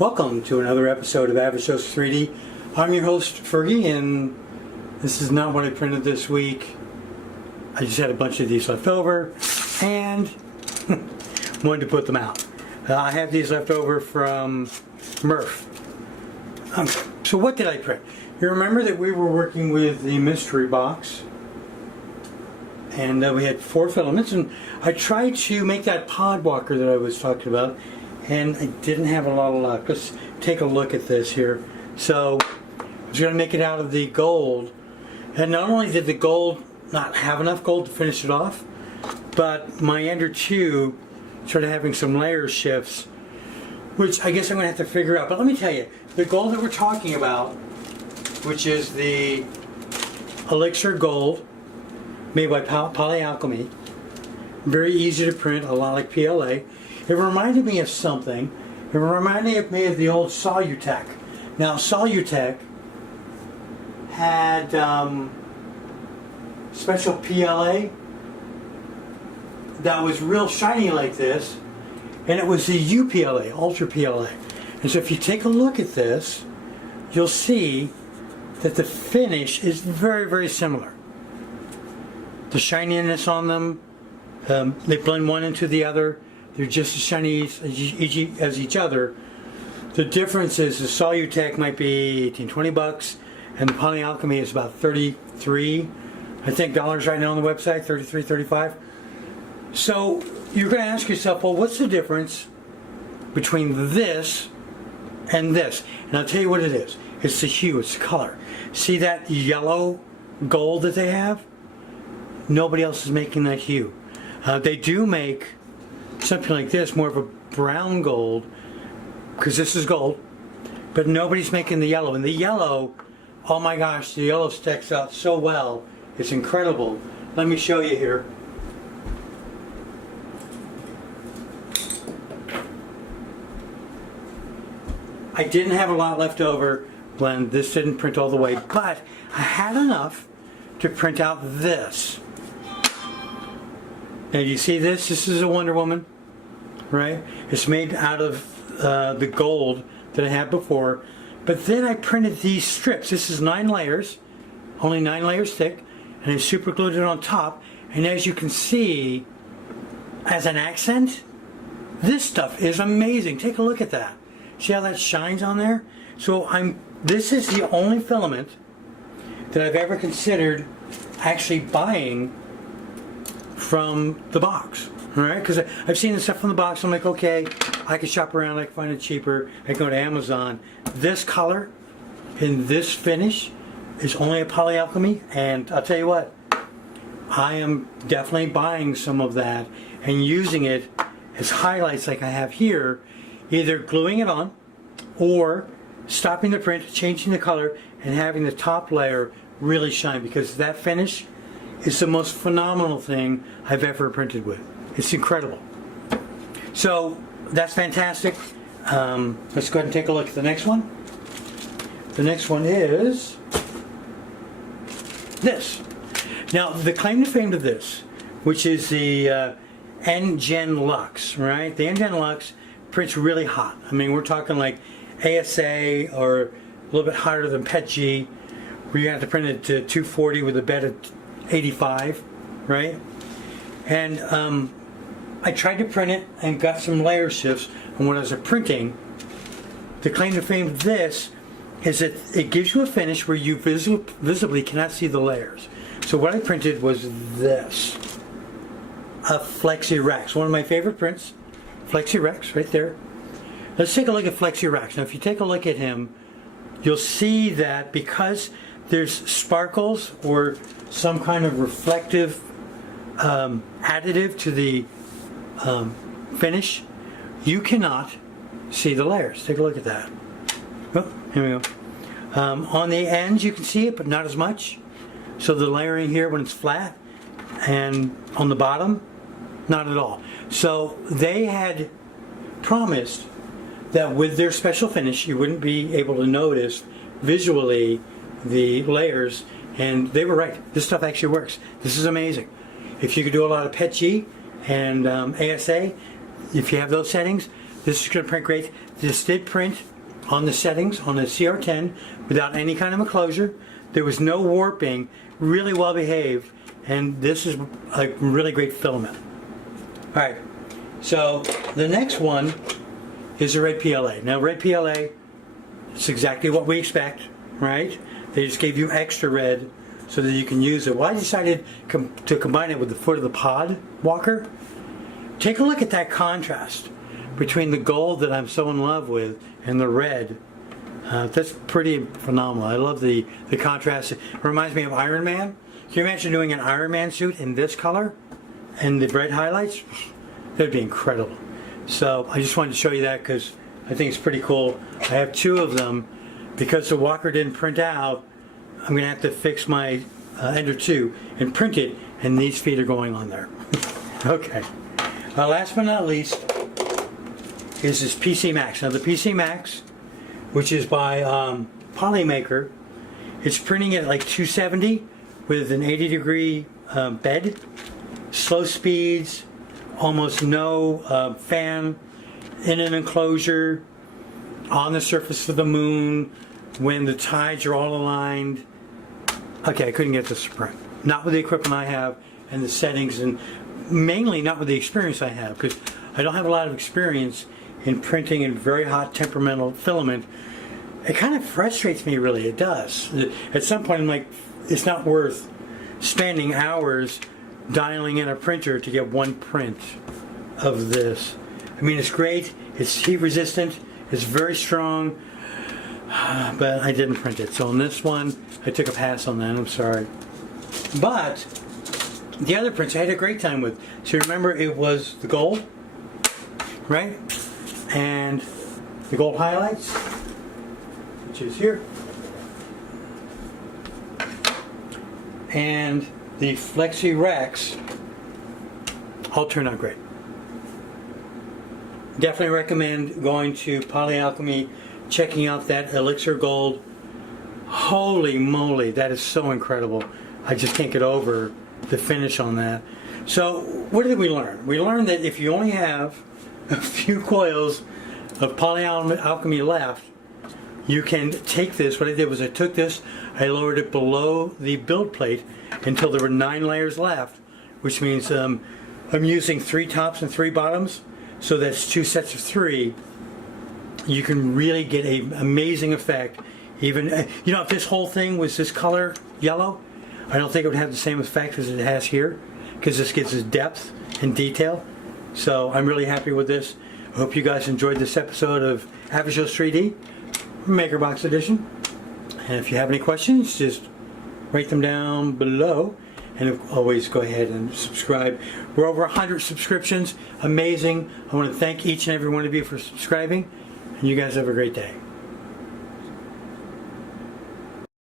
Welcome to another episode of Avishos 3D. I'm your host Fergie, and this is not what I printed this week. I just had a bunch of these left over and wanted to put them out. I have these left over from Murph. So what did I print? You remember that we were working with the mystery box, and we had 4 filaments, and I tried to make that pod walker that I was talking about, and I didn't have a lot of luck. Let's take a look at this here. So I was going to make it out of the gold, and not only did the gold not have enough gold to finish it off, but my Ender 2 started having some layer shifts, which I guess I'm going to have to figure out. But let me tell you, the gold that we're talking about, which is the Elixir Gold, made by Polyalchemy, very easy to print, a lot like PLA. It reminded me of something. It reminded me of the old Solutech. Now, Solutech had special PLA that was real shiny like this, and it was the UPLA, Ultra PLA. And so if you take a look at this, you'll see that the finish is very, very similar. The shininess on them, they blend one into the other. They're just as shiny as each other. The difference is the Solutech might be 18, 20 bucks, and the Polyalchemy is about 33, I think, dollars right now on the website, 33, 35. So you're going to ask yourself, well, what's the difference between this and this? And I'll tell you what it is. It's the hue, it's the color. See that yellow gold that they have? Nobody else is making that hue. They do make something like this, more of a brown gold, because this is gold, but nobody's making the yellow. And the yellow, oh my gosh, the yellow sticks out so well. It's incredible. Let me show you here. I didn't have a lot left over when this didn't print all the way, but I had enough to print out this. Now you see this? This is a Wonder Woman, right? It's made out of the gold that I had before. But then I printed these strips. This is 9 layers, only 9 layers thick, and I super glued it on top. And as you can see, as an accent, this stuff is amazing. Take a look at that. See how that shines on there? So this is the only filament that I've ever considered actually buying from the box, all right? Because I've seen the stuff from the box. I'm like, okay, I can shop around, I can find it cheaper, I can go to Amazon. This color and this finish is only a Polyalchemy, and I'll tell you what, I am definitely buying some of that and using it as highlights like I have here, either gluing it on or stopping the print, changing the color, and having the top layer really shine, because that finish is the most phenomenal thing I've ever printed with. It's incredible. So that's fantastic. Let's go ahead and take a look at the next one. The next one is this. Now, the claim to fame to this, which is the NGen Lux, right? The NGen Lux prints really hot. I mean, we're talking like ASA or a little bit hotter than PETG, where you have to print it to 240 with a bed of 85, right? And I tried to print it and got some layer shifts, and when I was printing, the claim to fame of this is that it gives you a finish where you visibly cannot see the layers. So what I printed was this, a Flexi Rex, one of my favorite prints, Flexi Rex right there. Let's take a look at Flexi Rex. Now if you take a look at him, you'll see that because there's sparkles or some kind of reflective additive to the finish, you cannot see the layers. Take a look at that. Oh, here we go. On the ends you can see it, but not as much. So the layering here when it's flat, and on the bottom, not at all. So they had promised that with their special finish you wouldn't be able to notice visually the layers, and they were right. This stuff actually works. This is amazing. If you could do a lot of PETG and ASA, if you have those settings, this is going to print great. This did print on the settings on the CR10 without any kind of enclosure. There was no warping, really well behaved, and this is a really great filament. All right, so the next one is the red PLA. Now red PLA, it's exactly what we expect, right? They just gave you extra red so that you can use it. Well, I decided to combine it with the foot of the pod walker. Take a look at that contrast between the gold that I'm so in love with and the red. That's pretty phenomenal. I love the contrast. It reminds me of Iron Man. Can you imagine doing an Iron Man suit in this color and the red highlights? That'd be incredible. So I just wanted to show you that because I think it's pretty cool. I have two of them. Because the walker didn't print out, I'm going to have to fix my Ender 2 and print it, and these feet are going on there. Okay. Last but not least is this PC Max. Now the PC Max, which is by Polymaker, it's printing at like 270 with an 80-degree bed, slow speeds, almost no fan in an enclosure, on the surface of the moon, when the tides are all aligned. Okay, I couldn't get this to print. Not with the equipment I have and the settings, and mainly not with the experience I have, because I don't have a lot of experience in printing in very hot temperamental filament. It kind of frustrates me, really. It does. At some point I'm like, it's not worth spending hours dialing in a printer to get one print of this. I mean, it's great, it's heat resistant, it's very strong, but I didn't print it. So on this one, I took a pass on that, I'm sorry. But the other prints I had a great time with. So remember, it was the gold, right? And the gold highlights, which is here. And the Flexi Rex all turned out great. Definitely recommend going to Polyalchemy, checking out that Elixir Gold. Holy moly, that is so incredible. I just can't get over the finish on that. So what did we learn? We learned that if you only have a few coils of Polyalchemy left, you can take this. What I did was I took this, I lowered it below the build plate until there were 9 layers left, which means I'm using 3 tops and 3 bottoms. So that's 2 sets of 3. You can really get an amazing effect. Even, you know, if this whole thing was this color, yellow, I don't think it would have the same effect as it has here, because this gives us depth and detail. So I'm really happy with this. I hope you guys enjoyed this episode of Avisos 3D MakerBox Edition. And if you have any questions, just write them down below. And always go ahead and subscribe. We're over 100 subscriptions. Amazing. I want to thank each and every one of you for subscribing. And you guys have a great day.